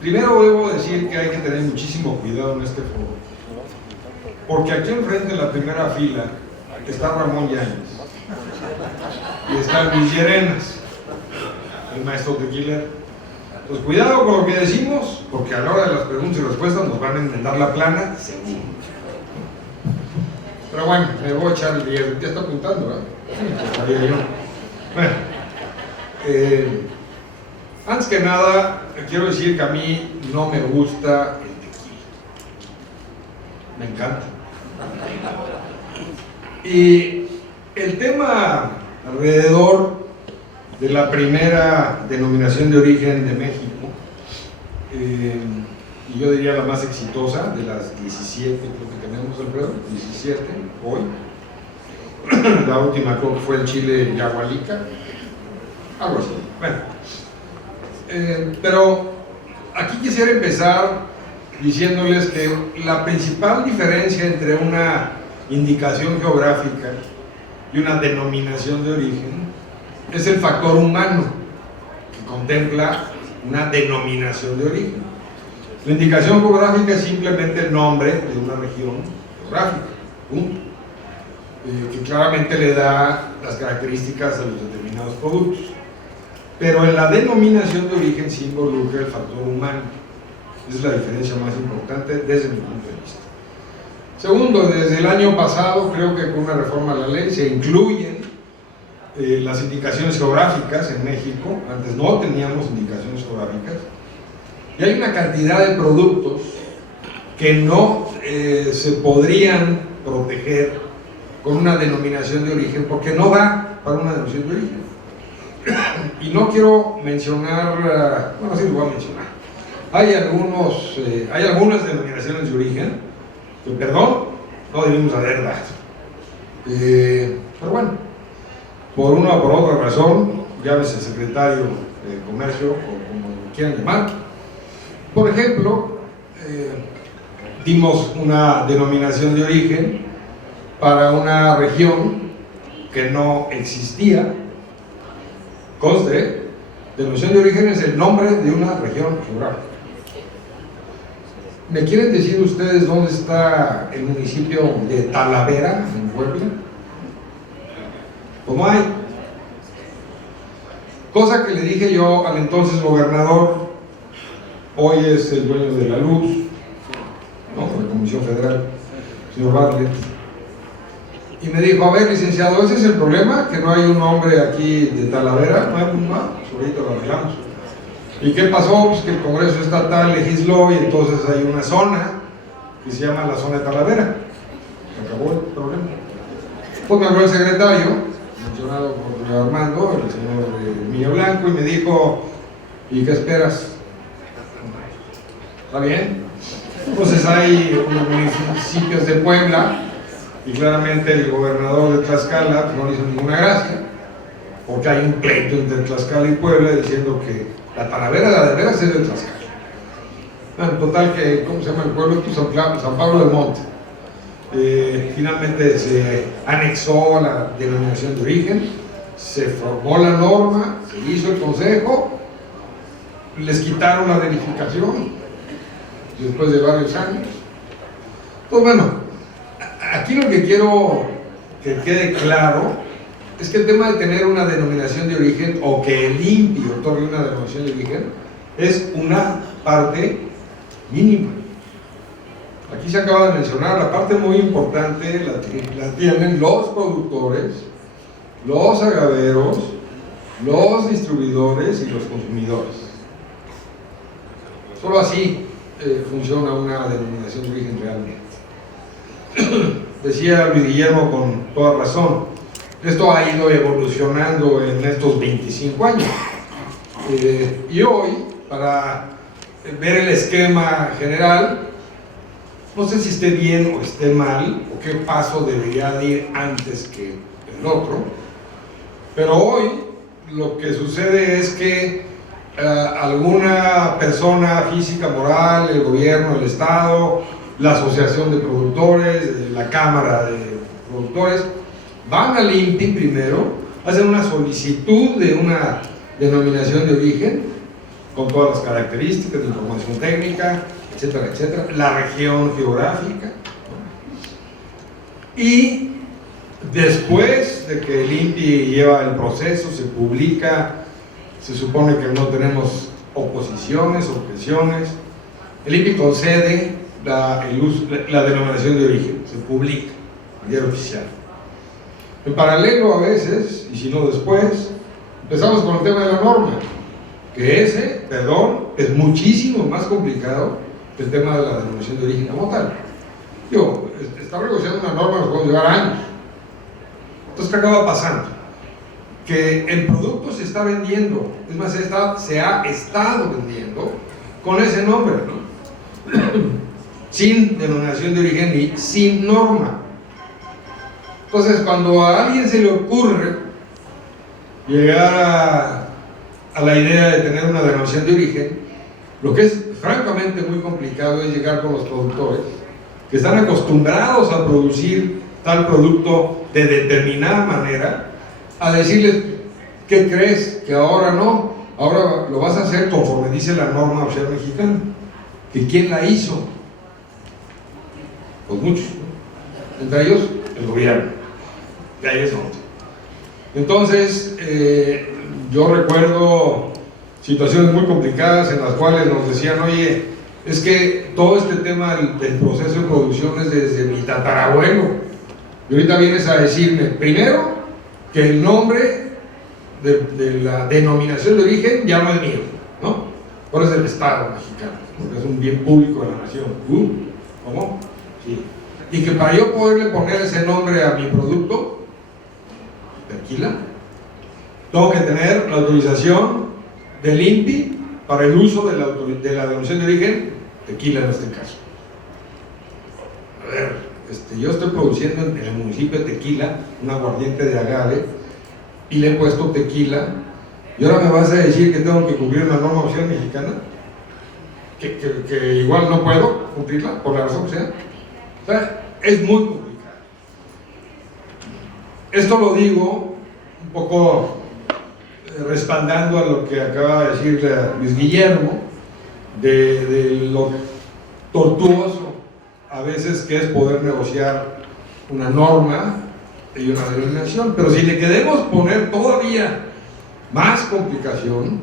Primero debo decir que hay que tener muchísimo cuidado en este foro, porque aquí enfrente en la primera fila está Ramón Yáñez y está Luis Llerenas, el maestro tequilero. Pues cuidado con lo que decimos, porque a la hora de las preguntas y respuestas nos van a enmendar la plana, seguro. Pero bueno, me voy a echar el día. Ya está apuntando, ¿verdad? Sí, yo. Bueno, antes que nada, quiero decir que a mí no me gusta el tequila. Me encanta. Y el tema alrededor de la primera denominación de origen de México, y yo diría la más exitosa de las 17, creo que tenemos, Alfredo, 17 hoy. La última creo que fue el chile Yagualica, algo así. Bueno, pero aquí quisiera empezar diciéndoles que la principal diferencia entre una indicación geográfica y una denominación de origen es el factor humano, que contempla una denominación de origen. La indicación geográfica es simplemente el nombre de una región geográfica, punto, que claramente le da las características a los determinados productos. Pero en la denominación de origen sí involucra el factor humano. Esa es la diferencia más importante desde mi punto de vista. Segundo, desde el año pasado, creo que con una reforma a la ley se incluyen las indicaciones geográficas en México. Antes no teníamos indicaciones geográficas. Y hay una cantidad de productos que no se podrían proteger con una denominación de origen, porque no da para una denominación de origen. Y no quiero mencionar, bueno, sí lo voy a mencionar. Hay algunas denominaciones de origen que, perdón, no debimos haber dado. Pero bueno, por una o por otra razón, llámese secretario de Comercio o como lo quieran llamar. Por ejemplo, dimos una denominación de origen para una región que no existía. Conste, denominación de origen es el nombre de una región geográfica. ¿Me quieren decir ustedes dónde está el municipio de Talavera, en Puebla? Pues no hay. Cosa que le dije yo al entonces gobernador, hoy es el dueño de la luz, ¿no?, de la Comisión Federal, señor Bartlett. Y me dijo, a ver, licenciado, ese es el problema, que no hay un nombre aquí de Talavera. No hay un mapa, ahorita lo arreglamos. ¿Y qué pasó? Pues que el Congreso Estatal legisló y entonces hay una zona que se llama la zona de Talavera. Se acabó el problema. Pues me habló el secretario, mencionado por Armando, el señor Miño Blanco, y me dijo, ¿y qué esperas? ¿Está bien? Entonces hay unos municipios de Puebla, y claramente el gobernador de Tlaxcala no le hizo ninguna gracia, porque hay un pleito entre Tlaxcala y Puebla diciendo que la Talavera de veras es de Tlaxcala. Bueno, total que, ¿cómo se llama el pueblo? San Pablo del Monte. Finalmente se anexó la denominación de origen, se formó la norma, se hizo el consejo, les quitaron la verificación después de varios años. Pues bueno, aquí lo que quiero que quede claro es que el tema de tener una denominación de origen, o que el INPI otorgue una denominación de origen, es una parte mínima. Aquí se acaba de mencionar, la parte muy importante la tienen los productores, los agaveros, los distribuidores y los consumidores. Solo así funciona una denominación de origen realmente. Decía Luis Guillermo con toda razón, esto ha ido evolucionando en estos 25 años. Y hoy, para ver el esquema general, no sé si esté bien o esté mal, o qué paso debería de ir antes que el otro, pero hoy lo que sucede es que alguna persona física, moral, el gobierno, el Estado, la asociación de productores, la cámara de productores, van al INPI primero, hacen una solicitud de una denominación de origen, con todas las características de información técnica, etcétera, etcétera, la región geográfica. Y después de que el INPI lleva el proceso, se publica, se supone que no tenemos oposiciones, objeciones, el INPI concede la denominación de origen, se publica en diario oficial. En paralelo a veces, y si no después, empezamos con el tema de la norma, que es muchísimo más complicado que el tema de la denominación de origen como tal. Estar negociando una norma nos puede llevar años. Entonces, ¿qué acaba pasando? Que el producto se está vendiendo, es más, se ha estado vendiendo con ese nombre, ¿no? Sin denominación de origen y sin norma. Entonces, cuando a alguien se le ocurre llegar a la idea de tener una denominación de origen, lo que es francamente muy complicado es llegar con los productores que están acostumbrados a producir tal producto de determinada manera, a decirles: ¿qué crees? Que ahora no, ahora lo vas a hacer conforme dice la norma oficial mexicana. ¿Que quién la hizo? Pues muchos, ¿no? Entre ellos el gobierno. De ahí es donde. Entonces, yo recuerdo situaciones muy complicadas en las cuales nos decían: oye, es que todo este tema del proceso de producción es desde mi tatarabuelo. Y ahorita vienes a decirme, primero, que el nombre de la denominación de origen ya no es mío, ¿no? Ahora es del Estado mexicano, porque es un bien público de la nación. ¿Cómo? Sí. Y que para yo poderle poner ese nombre a mi producto, tequila, tengo que tener la autorización del INPI para el uso de la denominación de origen, tequila en este caso. A ver, yo estoy produciendo en el municipio de Tequila un aguardiente de agave y le he puesto tequila, y ahora me vas a decir que tengo que cumplir una norma oficial mexicana, que igual no puedo cumplirla por la razón que sea. O sea, es muy complicado. Esto lo digo un poco respaldando a lo que acaba de decir Luis Guillermo de lo tortuoso a veces que es poder negociar una norma y una denominación. Pero si le queremos poner todavía más complicación,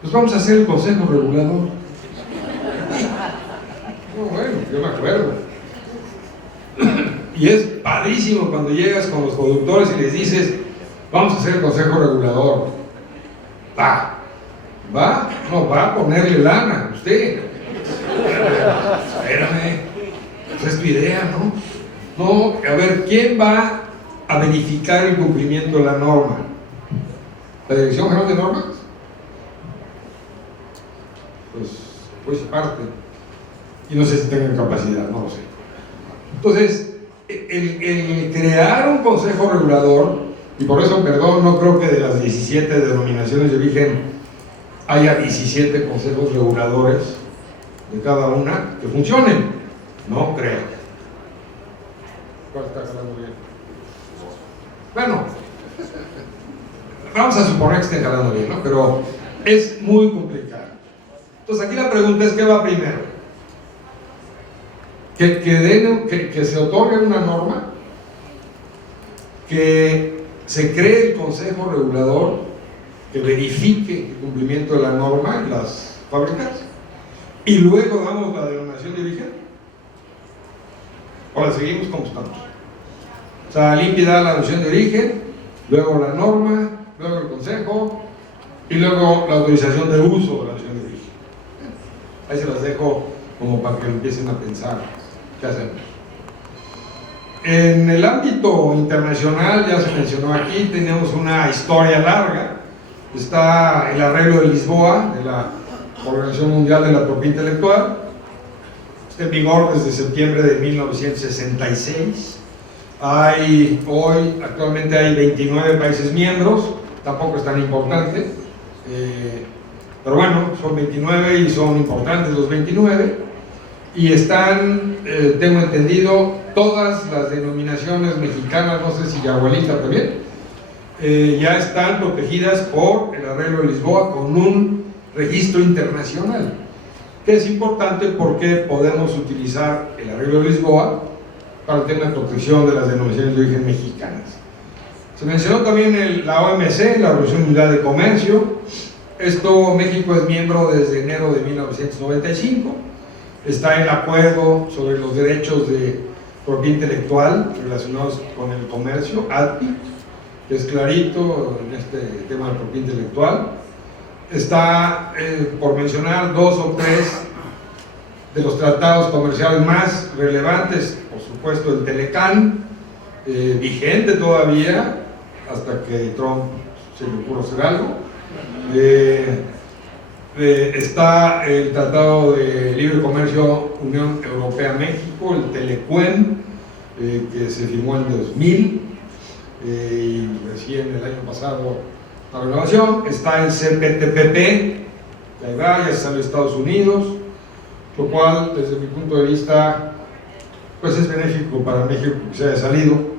pues vamos a hacer el consejo regulador. Bueno, yo me acuerdo. Y es padrísimo cuando llegas con los productores y les dices: vamos a hacer el consejo regulador. No va a ponerle lana usted. Espérame, esa es tu idea, ¿no? No, a ver, ¿quién va a verificar el cumplimiento de la norma? ¿La Dirección General de Normas? Pues parte. Y no sé si tengan capacidad, no lo sé. Entonces, el crear un consejo regulador, y por eso, perdón, no creo que de las 17 denominaciones de origen haya 17 consejos reguladores de cada una que funcionen. No creo. ¿Cuál está jalando bien? Bueno, vamos a suponer que esté jalando bien, ¿no? Pero es muy complicado. Entonces aquí la pregunta es: ¿qué va primero? Que se otorgue una norma, que se cree el consejo regulador que verifique el cumplimiento de la norma en las fábricas, y luego damos la denominación de origen. Ahora seguimos como estamos. O sea, el INPI da la denominación de origen, luego la norma, luego el consejo y luego la autorización de uso de la denominación de origen. Ahí se las dejo como para que empiecen a pensar qué hacemos. En el ámbito internacional, ya se mencionó aquí, tenemos una historia larga. Está el arreglo de Lisboa de la Organización Mundial de la Propiedad Intelectual, está en vigor desde septiembre de 1966. Actualmente hay 29 países miembros, tampoco es tan importante, pero bueno, son 29 y son importantes los 29, y están, tengo entendido, todas las denominaciones mexicanas, no sé si Yagualita también, ya están protegidas por el arreglo de Lisboa con un registro internacional, que es importante porque podemos utilizar el arreglo de Lisboa para el tema de protección de las denominaciones de origen mexicanas. Se mencionó también la OMC, la Organización Mundial de Comercio. Esto, México es miembro desde enero de 1995. Está en el acuerdo sobre los derechos de propiedad intelectual relacionados con el comercio, ADPI, que es clarito en este tema de propiedad intelectual. Está, por mencionar, 2 o 3 de los tratados comerciales más relevantes, por supuesto el Telecán, vigente todavía, hasta que Trump se le ocurra hacer algo. Está el Tratado de Libre Comercio Unión Europea-México, el Telecuem, que se firmó en 2000, y recién el año pasado la renovación. Está el CPTPP, que ahí va, ya sale Estados Unidos, lo cual desde mi punto de vista pues es benéfico para México que se haya salido,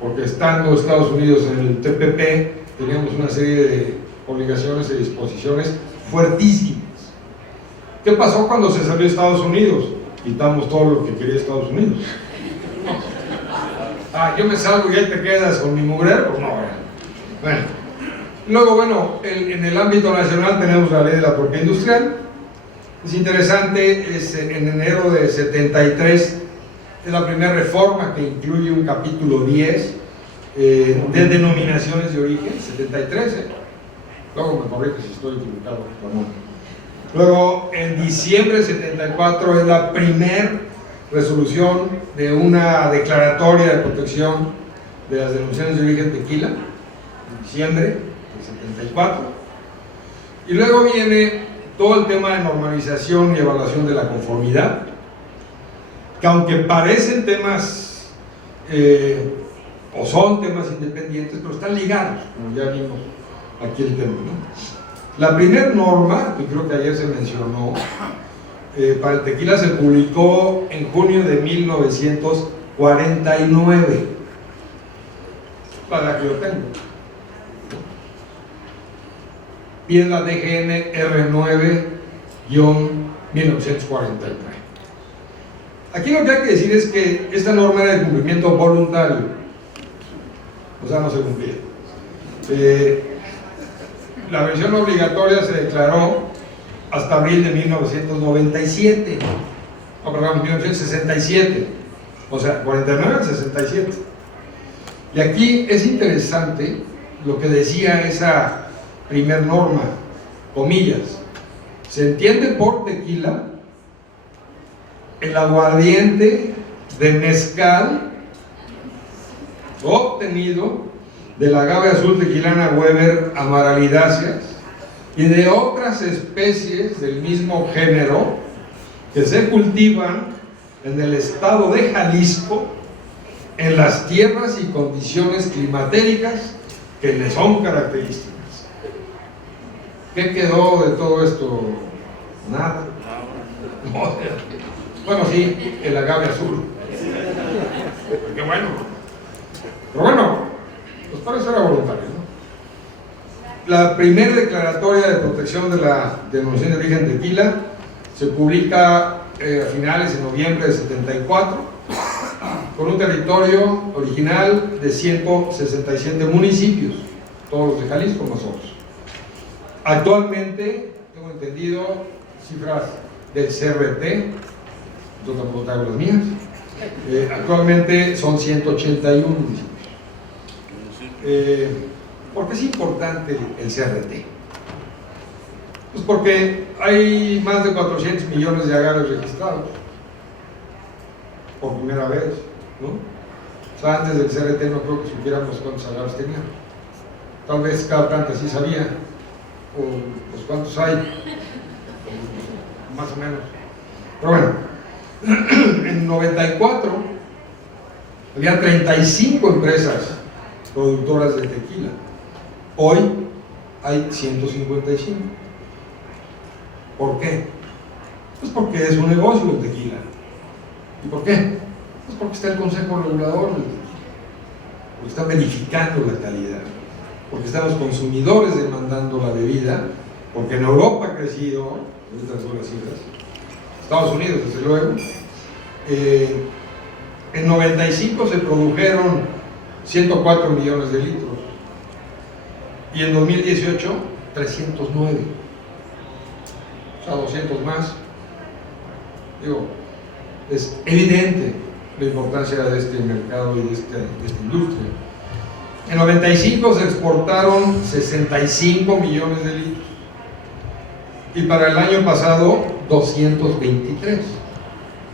porque estando Estados Unidos en el TPP teníamos una serie de obligaciones y disposiciones fuertísimas. ¿Qué pasó cuando se salió Estados Unidos? Quitamos todo lo que quería Estados Unidos. Yo me salgo y ahí te quedas con mi mujer, pues no. Bueno, luego, bueno, en el ámbito nacional tenemos la ley de la propiedad industrial. Es interesante, es en enero de 73, es la primera reforma que incluye un capítulo 10 de denominaciones de origen, 73. Luego me corrige si estoy equivocado. Luego, en diciembre de 74 es la primera resolución de una declaratoria de protección de las denominaciones de origen tequila, en diciembre de 74. Y luego viene todo el tema de normalización y evaluación de la conformidad, que aunque parecen temas o son temas independientes, pero están ligados, como ya vimos aquí el tema, ¿no? La primera norma, que creo que ayer se mencionó, para el tequila se publicó en junio de 1949, para que lo tengan. Y es la DGN R9-1949. Aquí lo que hay que decir es que esta norma era de cumplimiento voluntario, o sea, no se cumplía. La versión obligatoria se declaró hasta abril de 1997, no, perdón, 1967, o sea, 49 al 67. Y aquí es interesante lo que decía esa primer norma, comillas: se entiende por tequila el aguardiente de mezcal obtenido del agave azul tequilana Weber amaralidáceas y de otras especies del mismo género que se cultivan en el estado de Jalisco en las tierras y condiciones climatéricas que le son características. ¿Qué quedó de todo esto? Nada. Bueno, sí, el agave azul. Qué bueno. Pero bueno, pues para eso era voluntario, ¿no? La primera declaratoria de protección de la denominación de origen tequila se publica a finales de noviembre de 74, con un territorio original de 167 municipios, todos los de Jalisco, nosotros. Actualmente, tengo entendido, cifras del CRT, yo tampoco traigo las mías, actualmente son 181 municipios. ¿Por qué es importante el CRT? Pues porque hay más de 400 millones de agaves registrados por primera vez, ¿no? O sea, antes del CRT no creo que supiéramos cuántos agaves tenían. Tal vez cada planta sí sabía, o pues cuántos hay, más o menos. Pero bueno, en 94 había 35 empresas productoras de tequila. Hoy hay 155. ¿Por qué? Pues porque es un negocio el tequila. ¿Y por qué? Pues porque está el Consejo Regulador del tequila, porque está verificando la calidad, porque están los consumidores demandando la bebida porque en Europa ha crecido, estas son las cifras, Estados Unidos desde luego, en 95 se produjeron 104 millones de litros y en 2018 309, o sea 200 más. Digo, es evidente la importancia de este mercado y de esta industria. En 95 se exportaron 65 millones de litros y para el año pasado 223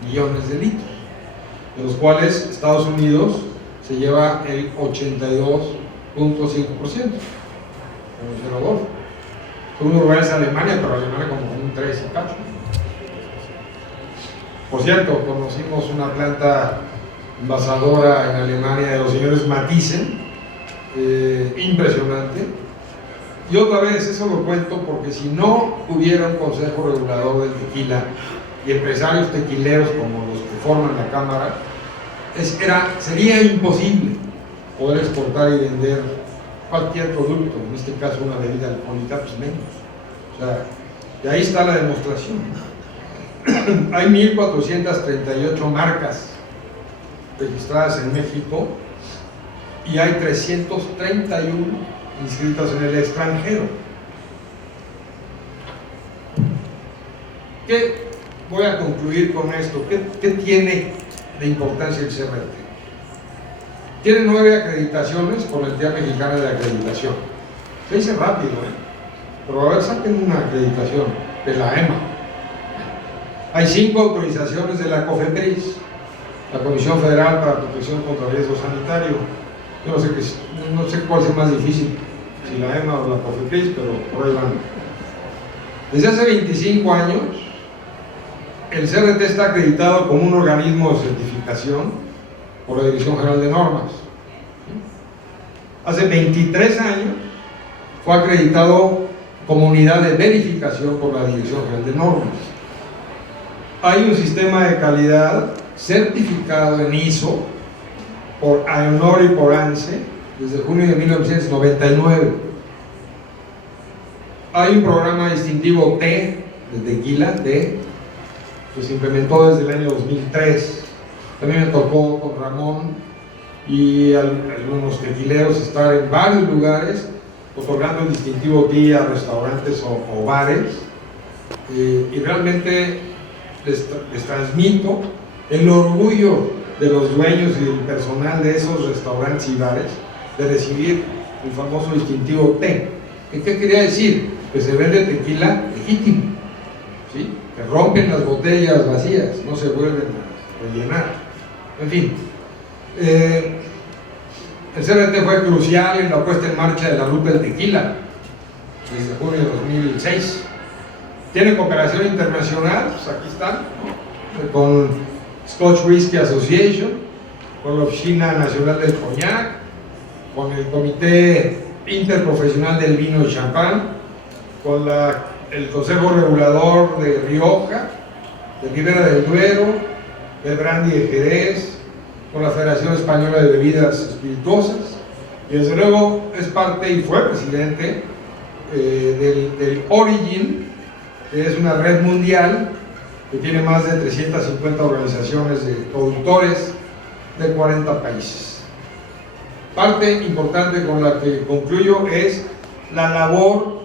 millones de litros, de los cuales Estados Unidos se lleva el 82.5%, como 0.2. Segundo lugar es Alemania, pero Alemania como un 3 y cacho. Por cierto, conocimos una planta envasadora en Alemania de los señores Mathiesen, impresionante. Y otra vez, eso lo cuento porque si no hubiera un consejo regulador del tequila y empresarios tequileros como los que forman la Cámara, sería imposible poder exportar y vender cualquier producto, en este caso una bebida alcohólica, pues menos. O sea, y ahí está la demostración. Hay 1.438 marcas registradas en México y hay 331 inscritas en el extranjero. ¿Qué voy a concluir con esto? ¿Qué tiene de importancia el CRT? Tiene 9 acreditaciones por la Entidad Mexicana de Acreditación. Se dice rápido, pero a ver, saquen una acreditación de la EMA. Hay 5 autorizaciones de la COFEPRIS, la Comisión Federal para Protección contra Riesgo Sanitario. Yo no sé cuál es más difícil, si la EMA o la COFEPRIS, pero por ahí van. Desde hace 25 años, el CRT está acreditado como un organismo de certificación por la Dirección General de Normas. Hace 23 años fue acreditado como unidad de verificación por la Dirección General de Normas. Hay un sistema de calidad certificado en ISO por AENOR y por ANSE desde junio de 1999. Hay un programa distintivo T de tequila, T, que se implementó desde el año 2003. También me tocó con Ramón y algunos tequileros estar en varios lugares otorgando el distintivo T a restaurantes o bares, y realmente les transmito el orgullo de los dueños y del personal de esos restaurantes y bares de recibir el famoso distintivo T. ¿Qué quería decir? Que se vende tequila legítimo, ¿sí? Que rompen las botellas vacías, no se vuelven a rellenar. En fin, el CRT fue crucial en la puesta en marcha de la ruta del tequila desde junio de 2006. Tiene cooperación internacional, pues aquí están, ¿no? Con Scotch Whisky Association, con la Oficina Nacional del Coñac, con el Comité Interprofesional del Vino y Champán, con el Consejo Regulador de Rioja, de Ribera del Duero, del Brandy de Jerez, con la Federación Española de Bebidas Espirituosas, y desde luego es parte y fue presidente del Origin, que es una red mundial que tiene más de 350 organizaciones de productores de 40 países. Parte importante con la que concluyo es la labor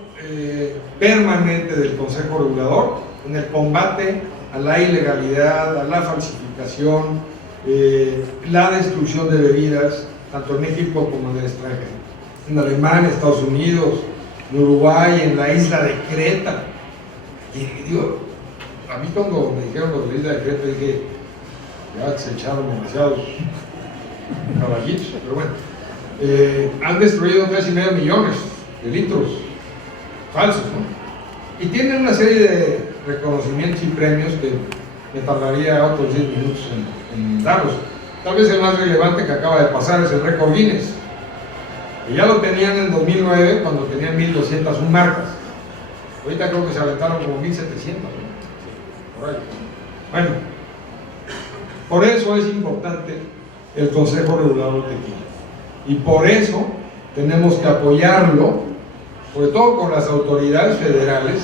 permanente del Consejo Regulador en el combate a la ilegalidad, a la falsificación, la destrucción de bebidas, tanto en México como en el extranjero. En Alemania, Estados Unidos, en Uruguay, en la isla de Creta. Y digo, a mí cuando me dijeron lo de la isla de Creta dije, ya se echaron demasiados caballitos, pero bueno. Han destruido 3,5 millones de litros falsos, ¿no? Y tienen una serie de reconocimientos y premios que me tardaría otros 10 minutos en darlos. Tal vez el más relevante que acaba de pasar es el récord Guinness, que ya lo tenían en 2009 cuando tenían 1.201 marcas. Ahorita creo que se aventaron como 1.700, ¿no? Por ahí. Bueno, por eso es importante el Consejo Regulador de Tequila. Y por eso tenemos que apoyarlo sobre todo con las autoridades federales,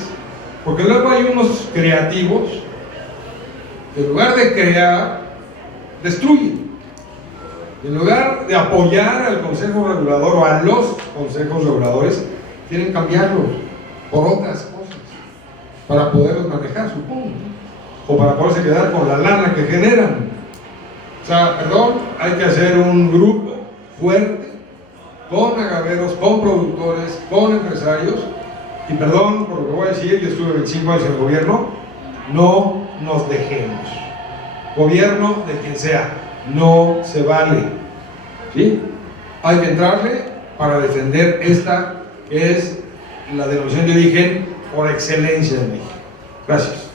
porque luego hay unos creativos que en lugar de crear, destruyen. En lugar de apoyar al Consejo Regulador o a los consejos reguladores, quieren cambiarlos por otras cosas para poderlos manejar, supongo, o para poderse quedar con la lana que generan. O sea, perdón, hay que hacer un grupo fuerte con agaveros, con productores, con empresarios, y perdón por lo que voy a decir, yo estuve 25 años en el gobierno, no nos dejemos. Gobierno de quien sea, no se vale, ¿sí? Hay que entrarle para defender esta que es la denominación de origen por excelencia en México. Gracias.